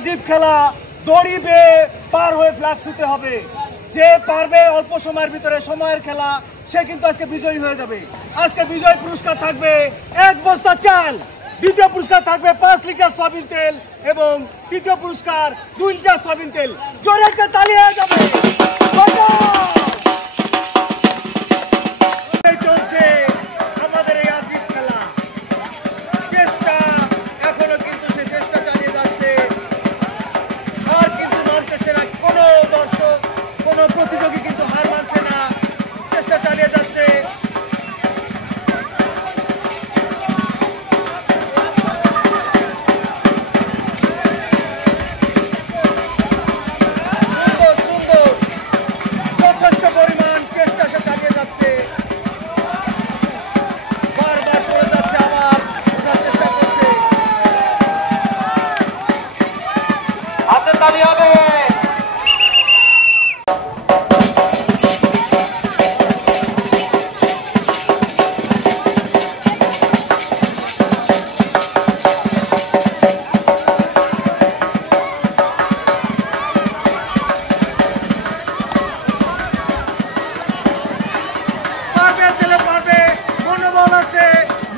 আজীব খেলা, দড়ি বেয়ে পার হয়ে ফ্ল্যাগ ছুঁতে হবে। যে পারবে অল্প সময়ের ভিতরে, সময়ের খেলা, সে কিন্তু আজকে বিজয়ী হয়ে যাবে। আজকে বিজয় পুরস্কার থাকবে 1 বস্তা চাল, দ্বিতীয় পুরস্কার থাকবে 5 লিটার সয়াবিন তেল এবং তৃতীয় পুরস্কার 2 লিটার সয়াবিন তেল। জোরে একটা তালি হয়ে যাবে। চলছে আমাদের এই আজীব খেলা, চেষ্টা এখনো কিন্তু সে চেষ্টা চালিয়ে যাচ্ছে। আর কিন্তু মানতেছে না কোনো দর্শক, কোনো প্রতিযোগী কিন্তু হার মানছে না, চেষ্টা চালিয়ে যাচ্ছে।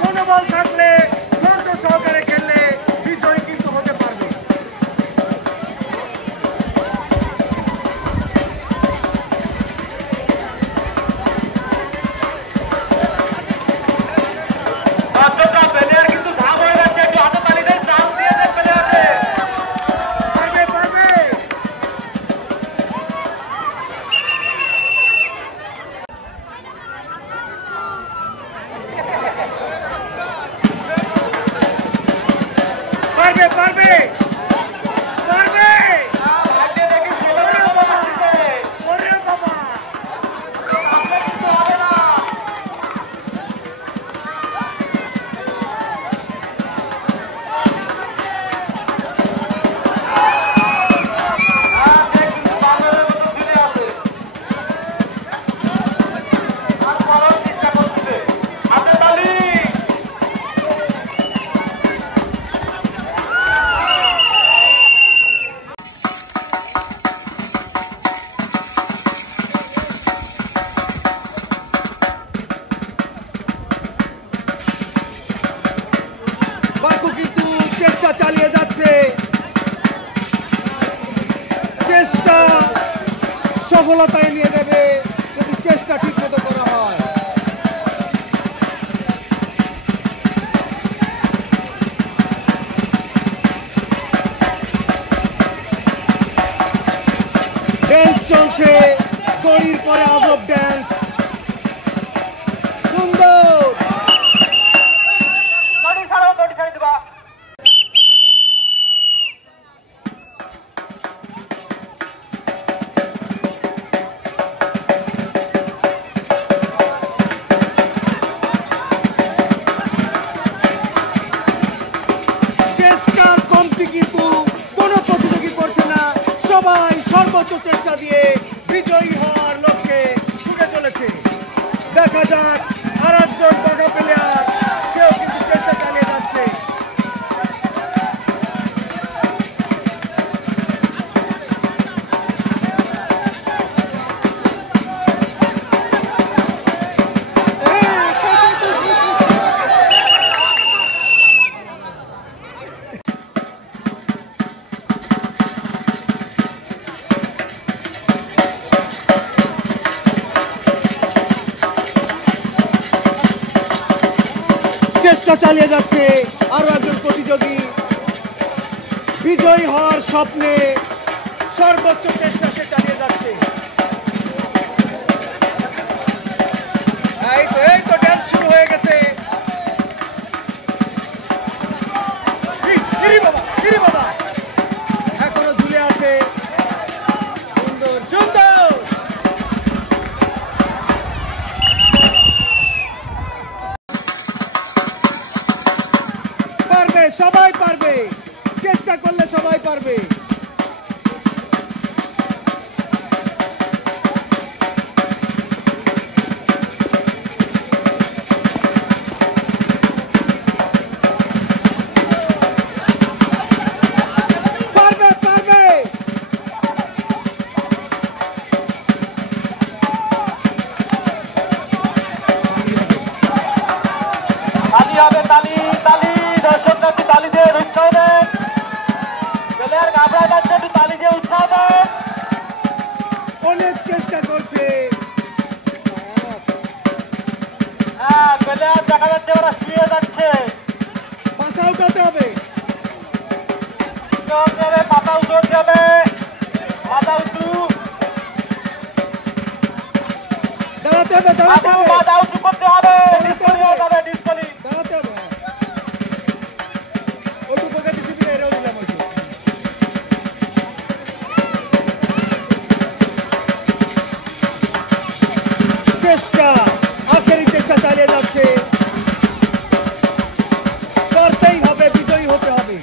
মনোবল থাকলে, ধৈর্য সহকারে খেললে বিজয় কিন্তু হতে পারবে। চেষ্টা চালিয়ে যাচ্ছে, চেষ্টা সফলতায় নিয়ে যাবে যদি চেষ্টা ঠিক মতো করা হয়। ড্যান্স চলছে, দড়ির পরে আজব ড্যান্স, সুন্দর। কিন্তু কোনো প্রতিযোগী করছে না, সবাই সর্বোচ্চ চেষ্টা দিয়ে বিজয়ী হওয়ার লক্ষ্যে ছুটে চলেছে। দেখা যাক আর একজন বাঘা প্লেয়ার, সেও কিন্তু চেষ্টা চালিয়ে যাচ্ছে। চেষ্টা চালিয়ে যাচ্ছে আরো একজন প্রতিযোগী বিজয়ী হওয়ার স্বপ্নে, সর্বোচ্চ চেষ্টা সে চালিয়ে যাচ্ছে। এই তো ড্যান্স শুরু হয়ে গেছে। বাবা এখনো ঝুলে আছে, সুন্দর সুন্দর। সবাই পারবে, চেষ্টা করলে সবাই পারবে। পারবে দেখা যাচ্ছে ওরা শুয়ে যাচ্ছে। পাতা উঠাতে হবে, পাতা উঠতে হবে, মাথা উঁচু, দাঁড়াতে হবে, দাঁড়াতে হবে, মাথা উঁচু করতে হবে, ডিসকালি দাঁড়াতে হবে। ওইটুকু দিবি না, এরাও দিলাম ওইটুকু। চেষ্টা, আখেরি চেষ্টা চালিয়ে যাচ্ছে, করতেই হবে, বিজয়ী হতে হবে।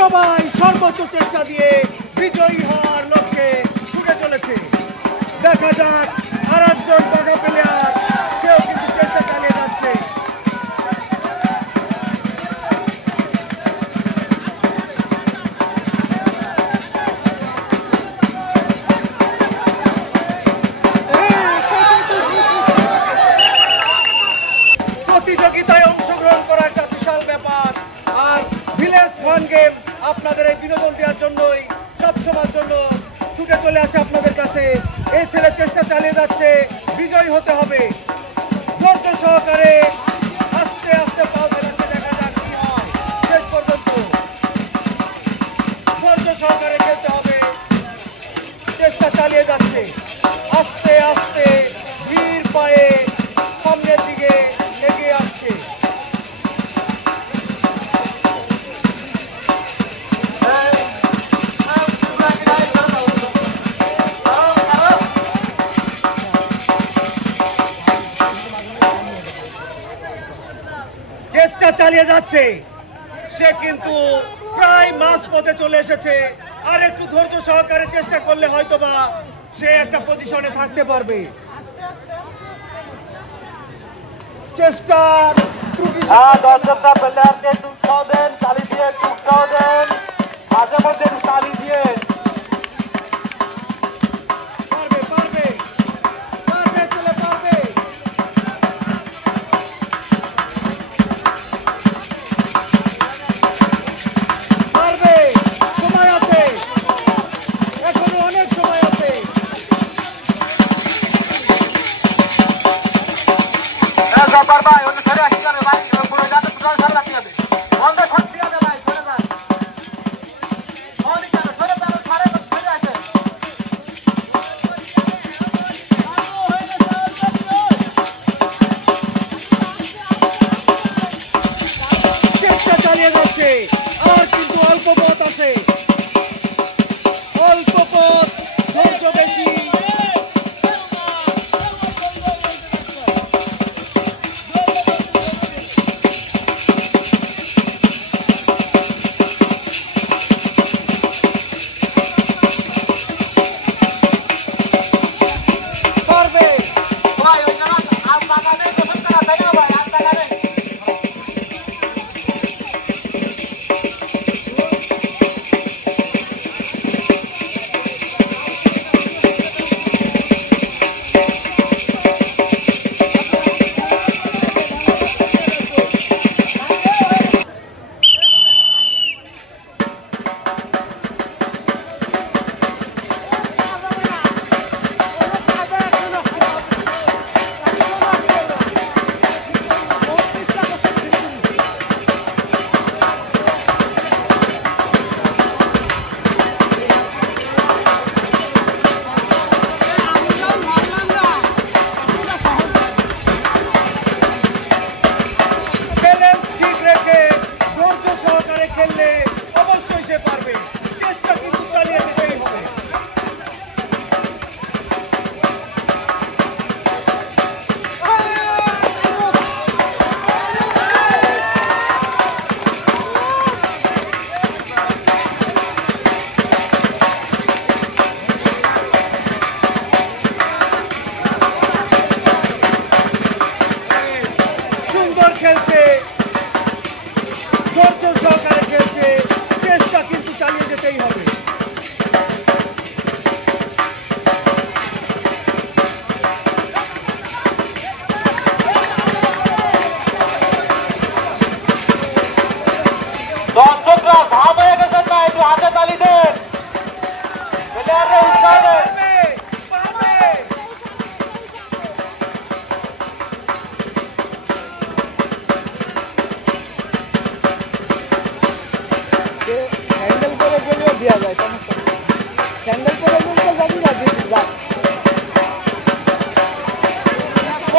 সবাই সর্বোচ্চ চেষ্টা দিয়ে বিজয়ী হওয়ার লক্ষ্যে ছুটে চলেছে। দেখা যাক আর একজন বাঘা প্লেয়ার, সেও কিন্তু চেষ্টা চালিয়ে যাচ্ছে। প্রতিযোগিতায় অংশগ্রহণ করা একটা বিশাল ব্যাপার, আর ভিলেজ ফান গেম আপনাদের এই বিনোদন দেওয়ার জন্যই সবসময়ের জন্য ছুটে চলে আসে আপনাদের কাছে। এই ছেলে চেষ্টা চালিয়ে যাচ্ছে, বিজয়ী হতে হবে। ধৈর্য সহকারে আস্তে আস্তে পাও ফেরাচ্ছে, দেখা যাক কি হয় শেষ পর্যন্ত। ধৈর্য সহকারে খেলতে হবে, চেষ্টা চালিয়ে যাচ্ছে আস্তে আস্তে ধীর পায়ে সামনের দিকে এগিয়ে আসছে। চেষ্টা চালিয়ে যাচ্ছে, সে কিন্তু প্রায় মাঝ পথে চলে এসেছে। আর একটু ধৈর্য সহকারে চেষ্টা করলে হয়তোবা সে একটা পজিশনে থাকতে পারবে। চেষ্টা দর্শকরা প্লেয়ারকে একটু উৎসাহ দেন, তালি দিয়ে একটু উৎসাহ দেন, মাঝে মধ্যে তালি দিয়ে। পারবে পারবে পারবে, ছেলে পারবে। পারবে, সময় আছে, এখনো অনেক সময় আছে। ভাই অন্য ছেড়ে আসতে হবে, ভাই পুরো যাতে পুরো সারা রাখতে হবে, বন্ধ থাকতে হবে ভাই, চলে যান। চেষ্টা চালিয়ে যাচ্ছে, আর কিন্তু অল্প পথ আছে, অল্প পথ, ধৈর্য বেশি। দর্শকরা ঘাম হয়ে গেছেন না, একটু হাতে তালি দেন, প্লেয়াররা উৎসাহ দেন। হ্যান্ডেল করে গেলেও দেওয়া যায়, সমস্যা নেই। হ্যান্ডেল করে গেলে যাবি না, দিদি যা।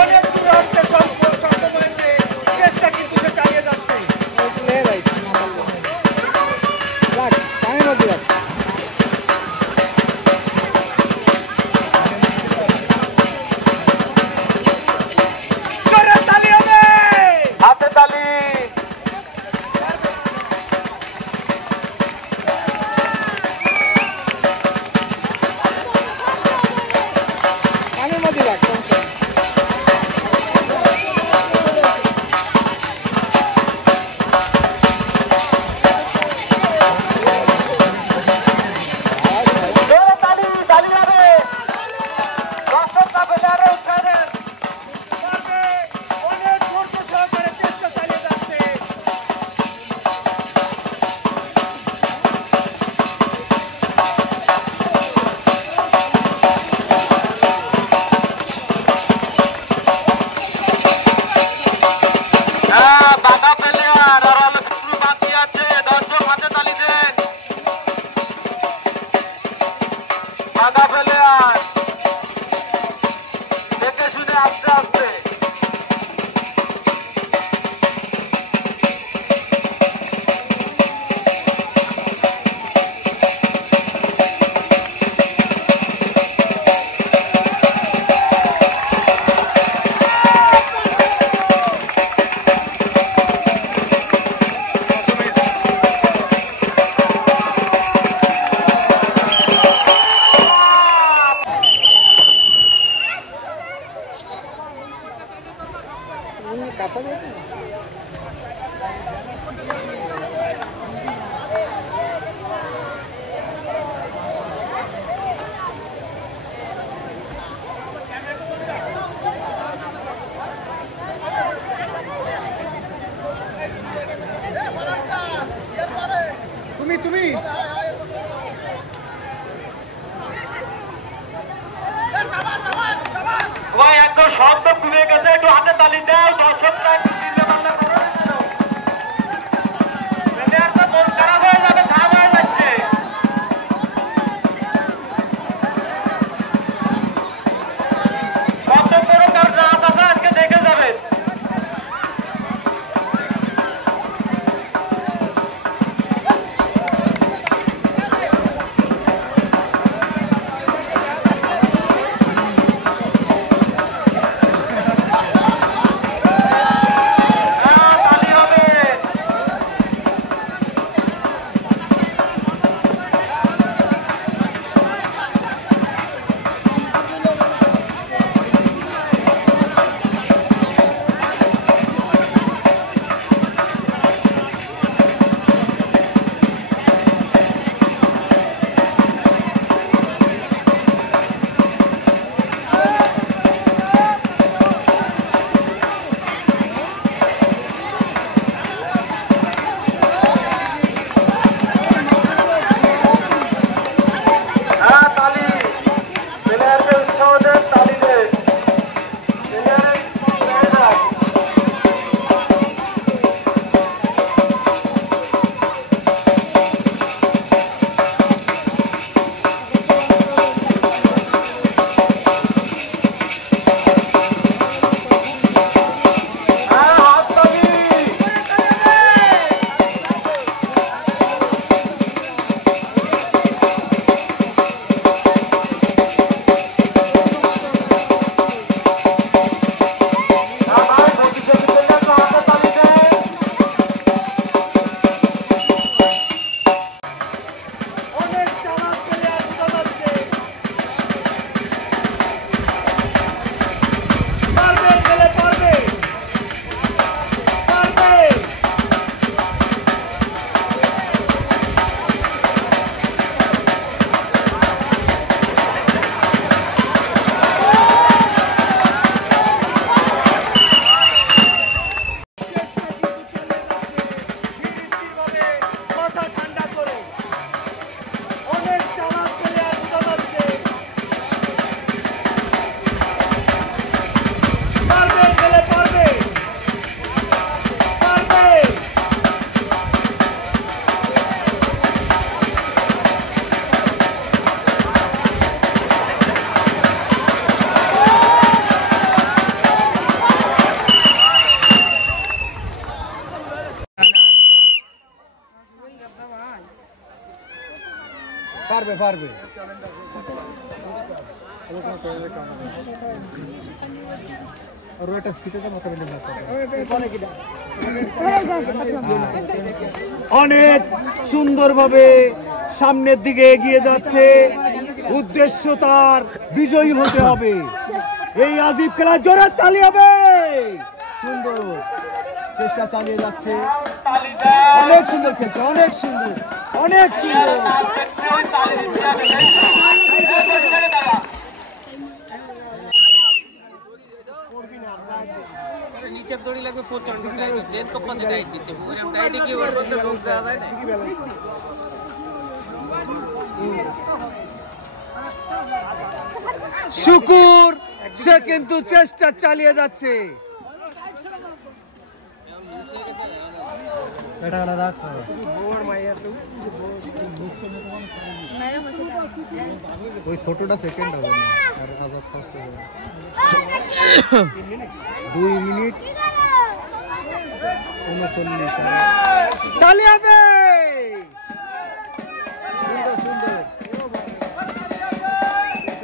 অনেক দূরে হচ্ছে সম্পূর্ণ চেষ্টা কিন্তু সে চালিয়ে যাচ্ছে। রাখ, পানির মধ্যে রাখ। জোরে তালি হবে। হাতে তালি। পানির মধ্যে রাখ, সমস্যা নেই। জোরে তালি, তালি হবে। দর্শকরা প্লেয়াররা উৎসাহ দেন। পারবে, অনেক ধৈর্য সহকারে চেষ্টা চালিয়ে যাচ্ছে। হ্যাঁ, বাঘা প্লেয়ার আর অল্প একটু বাকি আছে, দর্শক হাতে তালি দেন। বাঘা প্লেয়ার দেখে শুনে আস্তে আস্তে। কাঁচা দিয়ে দিন। তুমি ভাই একদম শব্দ খুলে গেছে, একটু হাতে তালি দাও, দর্শকরা একটু চিন্তা ভাবনা করো। প্লেয়ার তো মন খারাপ হয়ে যাবে, ঘাম হয়ে যাচ্ছে। কত বড় কার রাত আছে আজকে দেখে যাবেন। পারবে পারবে অনেক সুন্দরভাবে সামনের দিকে এগিয়ে যাচ্ছে। উদ্দেশ্য তার বিজয়ী হতে হবে। এই আজিব খেলা জোরের তালি হবে। সুন্দর চেষ্টা চালিয়ে যাচ্ছে। অনেক সুন্দর খেলছে, অনেক সুন্দর, অনেক সুন্দর। নিচের দড়ি লাগবে প্রচন্ড টাইট, চেন কপাতে টাইট দিতে পুরো টাইটে কি ওর মধ্যে ঢোক দেওয়া যায় না। শুকুর সে কিন্তু চেষ্টা চালিয়ে যাচ্ছে। ওই ছোটটা সেকেন্ড হবে না, আর আজাদ ফার্স্ট হবে। 2 মিনিট 39। তালি হবে।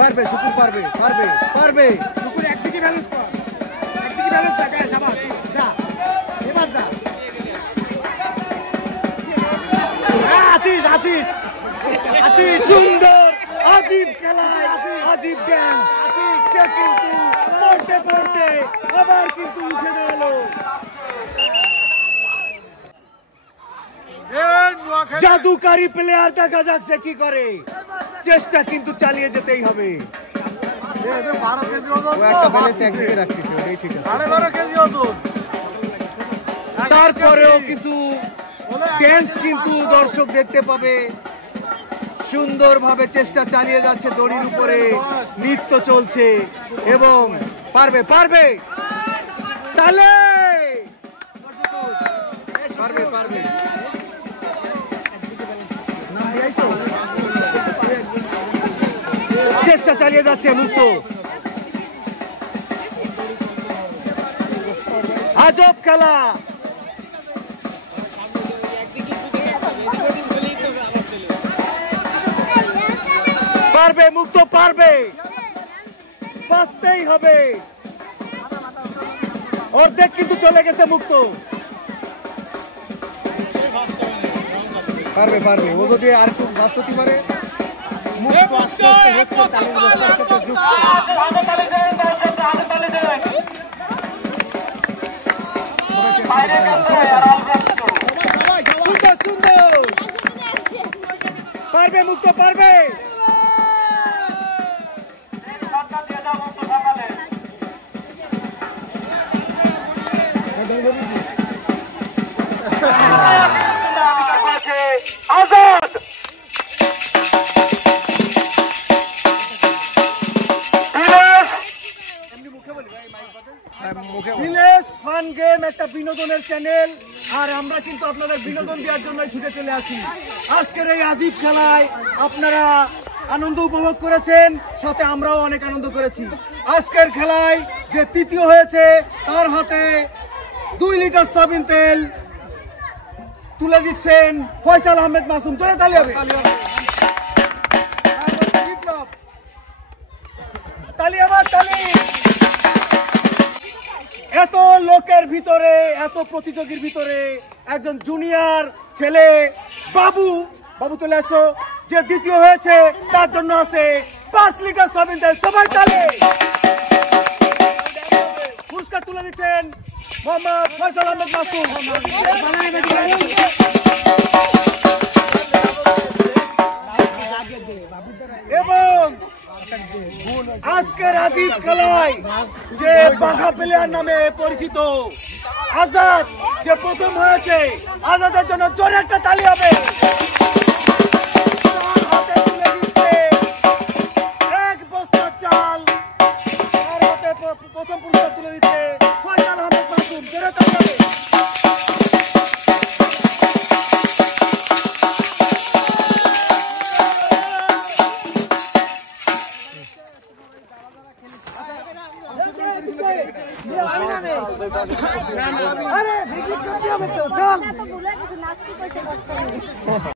পারবে শুকুর, পারবে পারবে পারবে। শুকুর একদিকে ব্যালেন্স কর, একদিকে ব্যালেন্স রাখ। শাবাশ, যা এবার যা। আসিস আসিস আসিস। সুন্দর আজিব খেলায় আজিব ড্যান্স। সে কিন্তু পড়তে পড়তে আবার কিন্তু উঠে দাঁড়ালো। জাদুকারী প্লেয়ার, দেখা যাক সে কি করে। চেষ্টা কিন্তু চালিয়ে যেতেই হবে। 12 কেজি ওজন, একটা ব্যালেন্স একদিকে রাখছিস, ওটাই ঠিক আছে। 12.5 কেজি ওজন। তারপরেও কিছু ড্যান্স কিন্তু দর্শক দেখতে পাবে। সুন্দরভাবে চেষ্টা চালিয়ে যাচ্ছে, দড়ির উপরে নৃত্য চলছে এবং পারবে পারবে। তালে পারবে পারবে। চেষ্টা চালিয়ে যাচ্ছে মুক্ত। আজব খেলা। পারবে মুক্ত, পারবে, পারতেই হবে। অর্ধেক কিন্তু চলে গেছে মুক্ত। পারবে পারবে, ও যদি আর একটু বাস্ততি পারে। মুক্ত আস্তে আস্তে হচ্ছে, তালের বস্তার সাথে যুক্ত। সুন্দর সুন্দর। পারবে মুক্ত, পারবে। আজাদ ভিলেজ ফান গেম একটা বিনোদনের চ্যানেল, আর আমরা কিন্তু আপনাদের বিনোদন দেওয়ার জন্য ছুটে চলে আসি। আজকের এই আজিব খেলায় আপনারা আনন্দ উপভোগ করেছেন, সাথে আমরাও অনেক আনন্দ করেছি। আজকের খেলায় যে তৃতীয় হয়েছে তার হাতে 2 লিটার সয়াবিন তেল তুলে দিচ্ছেন ফয়সাল আহমেদ মাসুম। জোরে তালি হবে। তালি আবার তালি। এত লোকের ভিতরে, এত প্রতিযোগীর ভিতরে একজন জুনিয়র ছেলে বাবু, বাবু চলে আসো, যে দ্বিতীয় হয়েছে তার জন্য আছে 5 লিটার সয়াবিন তেল। সবাই তালি। পুরস্কার তুলে দিচ্ছেন মোহাম্মদ ফয়সাল আহমেদ মাসুম। এবং আজকের আজিব খেলায় যে বাঘা প্লেয়ার নামে পরিচিত আজাদ, যে প্রথম হয়েছে, আজাদের জন্য জোরে একটা তালি হবে। এক বস্তা চাল, তার হাতে প্রথম পুরস্কার তুলে দিচ্ছে ফয়সাল আহমেদ মাসুম। জোরে তালি হবে। আরে ভিডিও করতে হবে তো, চল।